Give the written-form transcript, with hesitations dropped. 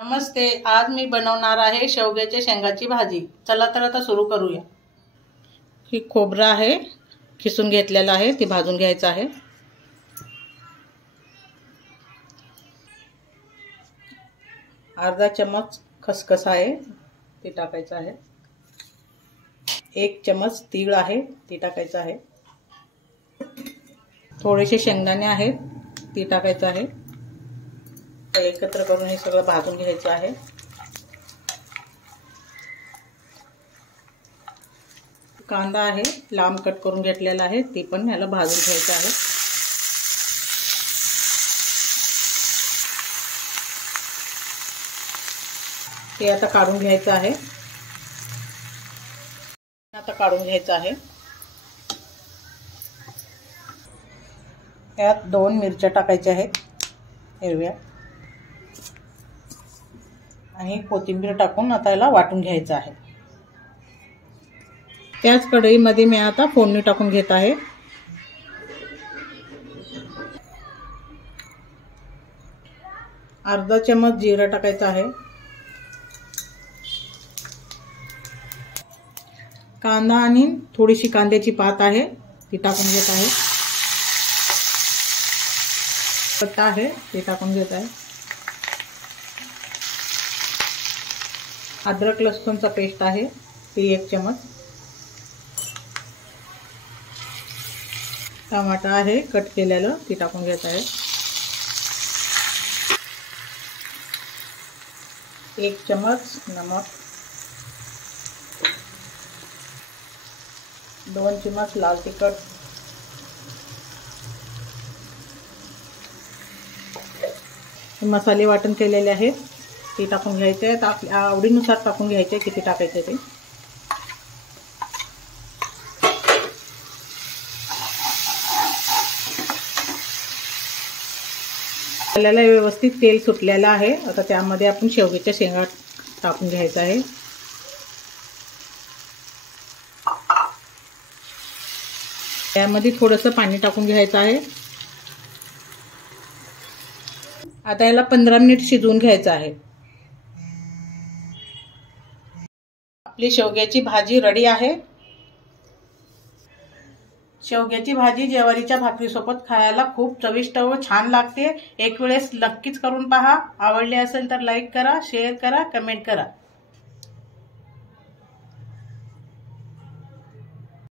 नमस्ते, आज मी बनवणार आहे शेवग्याच्या शेंगाची भाजी। चला तर आता सुरू करूया। ही खोबरं आहे, किसून घेतलेलं आहे, ती भाजून घ्यायचं आहे। अर्धा चम्मच खसखस आहे, ती टाकायचं आहे। 1 चम्मच तीळ आहे, ती टाकायचं आहे। थोडेसे शेंगदाणे आहेत, ती टाकायचं आहे। एकत्र करून हे सगळं भाजून घ्यायचं आहे। कांदा आहे, लांब कट करून घेतलेला आहे, ते पण याला भाजून घ्यायचं आहे। ते आता काढून घ्यायचं आहे। यात 2 मिरच्या टाकायच्या आहेत हिरव्या, आणि कोथिंबीर टाकून आता याला वाटून घ्यायचं आहे। त्याच कढईमध्ये मी आता फोडणी टाकून घेत आहे। अर्धा चम्मच जिरा टाकायचा आहे। कांदा आणि थोडीशी कांद्याची पात आहे, ती टाकून घेत आहे। पत्ता आहे, ते टाकून घेत आहे। अद्रक लसूणचा पेस्ट आहे, ती 1 चम्मच। टमाटा आहे कट केलेलं, ती टाकून घेत आहे। 1 चम्मच नमक, 2 चम्मच लाल तिखट, मसाले वाटण केलेले आहेत, ते टाकून घ्यायचे आहेत। आपल्या आवडीनुसार टाकून घ्यायचे, किती टाकायचे ते। आपल्याला व्यवस्थित तेल सुटलेलं आहे। आता त्यामध्ये आपण शेवग्याच्या शेंगा टाकून घ्यायचा आहे। त्यामध्ये थोडंसं पाणी टाकून घ्यायचं आहे। आता याला 15 मिनिट शिजवून घ्यायचं आहे। आपली शेवग्याची भाजी रेडी आहे। शेवग्याची भाजी ज्वारीच्या भाकरीसोबत खायला खूप चविष्ट व छान लागते। एक वेळेस नक्कीच करून पहा। आवडले असेल तर लाईक करा, शेअर करा, कमेंट करा।